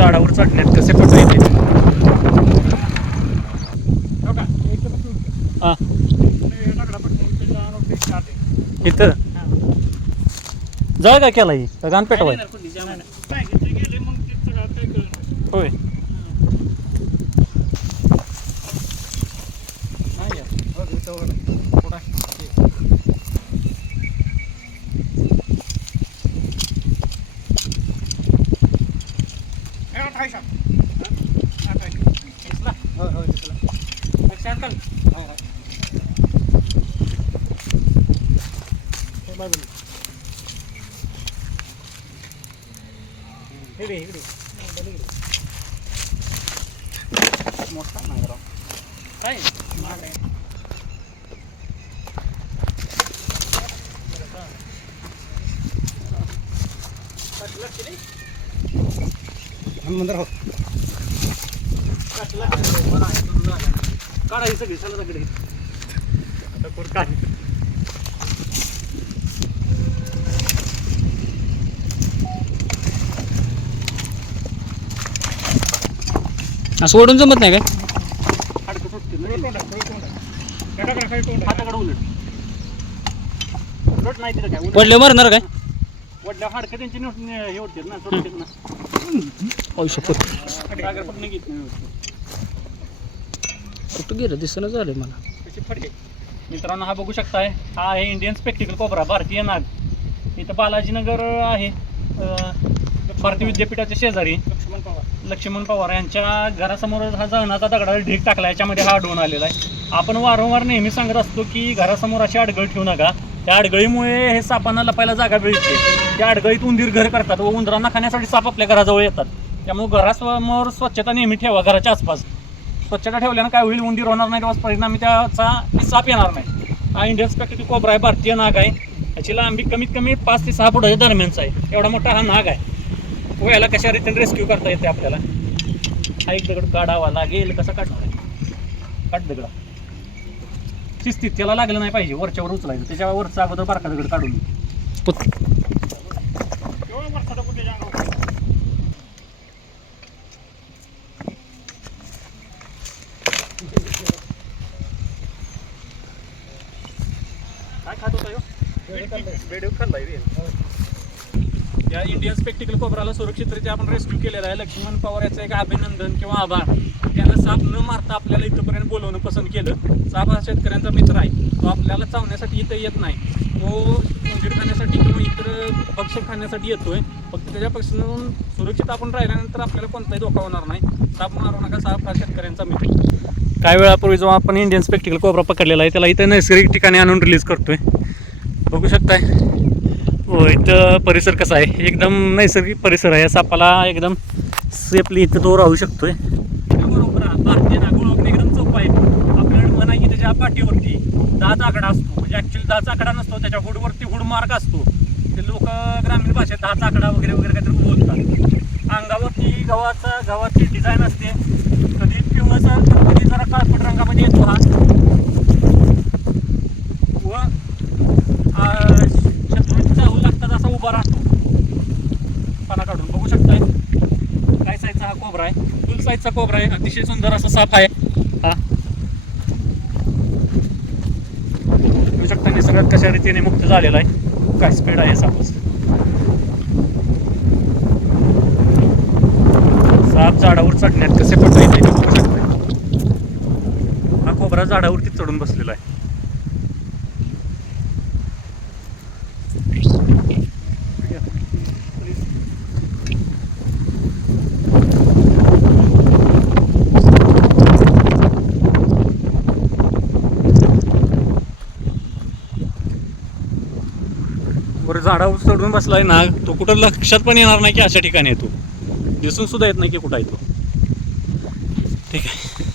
झाडावर चढण्यात कसे फोटो येते हा. इथं? जळ काय केला ही. का गाण पेटवाय होय. मोठा नाही राव काय काढायची सगळी चला सगळे आता कोण काय असं ओढून जमत नाही काय. हाताकडे उलट. नाही तिथं काय पडले मरणार काय? वडल्या हाडकं त्यांची नीट हे होतील ना सुटतील ना. शपथ. कुठं गेलं? दिसणं झालं मला. मित्रांनो हा बघू शकताय. हा आहे इंडियन स्पेक्टिकल कोबरा भारतीय नाग. इथं बालाजीनगर आहे. भारतीय विद्यापीठाच्या शेजारी लक्ष्मण पवार. लक्ष्मण पवार यांच्या घरासमोर हा जळणाचा दगडाला ढीक टाकला. याच्यामध्ये हा आढळून आलेला आहे. आपण वारंवार नेहमी सांगत असतो की घरासमोर अशी अडगळ ठेवू नका. त्या अडगळीमुळे हे सापांना लपायला जागा मिळते त्या अडगळीत उंदीर घर करतात व उंदरांना खाण्यासाठी साप आपल्या घराजवळ येतात. त्यामुळे घरासमोर स्वच्छता नेहमी ठेवा घराच्या आसपास. स्वच्छता ठेवल्यानं काय होईल? उंदीर होणार नाही तेव्हा परिणामी त्याचा साप येणार नाही. हा इंडियन स्पेक्टिकल कोबरा आहे भारतीय नाग आहे. याची लांबी कमीत कमी पाच ते सहा फुटाच्या दरम्यानचा आहे. एवढा मोठा हा नाग आहे. व याला कशा रीतीने रेस्क्यू करता येते आपल्याला? हा एक दगड काढावा लागेल. कसा काढणार आहे? काढ दगडा. शिस्तीत त्याला लागलं नाही पाहिजे वरच्यावर उचलायचं त्याच्या वरचा अगोदर बारका दगड काढून काय खात होता? बेडूक खाल्लाय रे. या इंडियन स्पेक्टिकल कोबराला सुरक्षितरित्या आपण रेस्क्यू केलेला आहे. लक्ष्मण पवार याचं एक अभिनंदन किंवा आभार. त्यांना साप न मारता आपल्याला इथंपर्यंत बोलवणं पसंत केलं. साप हा शेतकऱ्यांचा मित्र आहे. तो आपल्याला चावण्यासाठी इथं येत नाही. तो उंदीर खाण्यासाठी किंवा इतर पक्ष खाण्यासाठी येतोय. फक्त त्याच्या त्याच्यापासून सुरक्षित आपण राहिल्यानंतर आपल्याला कोणताही धोका होणार नाही. साप मारू नका. साप हा शेतकऱ्यांचा मित्र. काही वेळापूर्वी जो आपण इंडियन स्पेक्टिकल कोबरा पकडलेला आहे त्याला इथं नैसर्गिक ठिकाणी आणून रिलीज करतोय. बघू शकताय. हो इथं परिसर कसा आहे? एकदम नैसर्गिक परिसर आहे. सापाला एकदम सेफली इथं तो राहू शकतोय. बरोबर भारतीय नागोळ वगैरे एकदम सोपं आहे. आपल्याकडे म्हणा की त्याच्या पाठीवरती दहाचा आकडा असतो. म्हणजे ॲक्च्युली दहाचा आकडा नसतो त्याच्या हुडवरती हुड मार्क असतो. ते लोक ग्रामीण भाषेत दहाचा आकडा वगैरे वगैरे काहीतरी बोलतात. अंगावरती गव्हाचा गव्हाची डिझाईन असते. कधी पिवळसा कधी जरा काळपट रंगामध्ये येतो हा. कोबरा असा पाना काढून बघू शकताय. काय साईजचा हा कोबरा आहे. फुल साईजचा कोबरा आहे. अतिशय सुंदर असा साप आहे. हा. बघू शकता निसर्गात कशा रीतीने मुक्त झालेला आहे. काय स्पीड आहे सापाचं साप झाडावर चढण्यात कसे पडता येते बघू शकता हा कोबरा झाडावरती चढून बसलेला आहे. झाडावर चढून बसलाय ना तो कुठं लक्षात पण येणार नाही की अशा ठिकाणी येतो दिसून सुद्धा येत नाही की कुठं येतो ठीक आहे.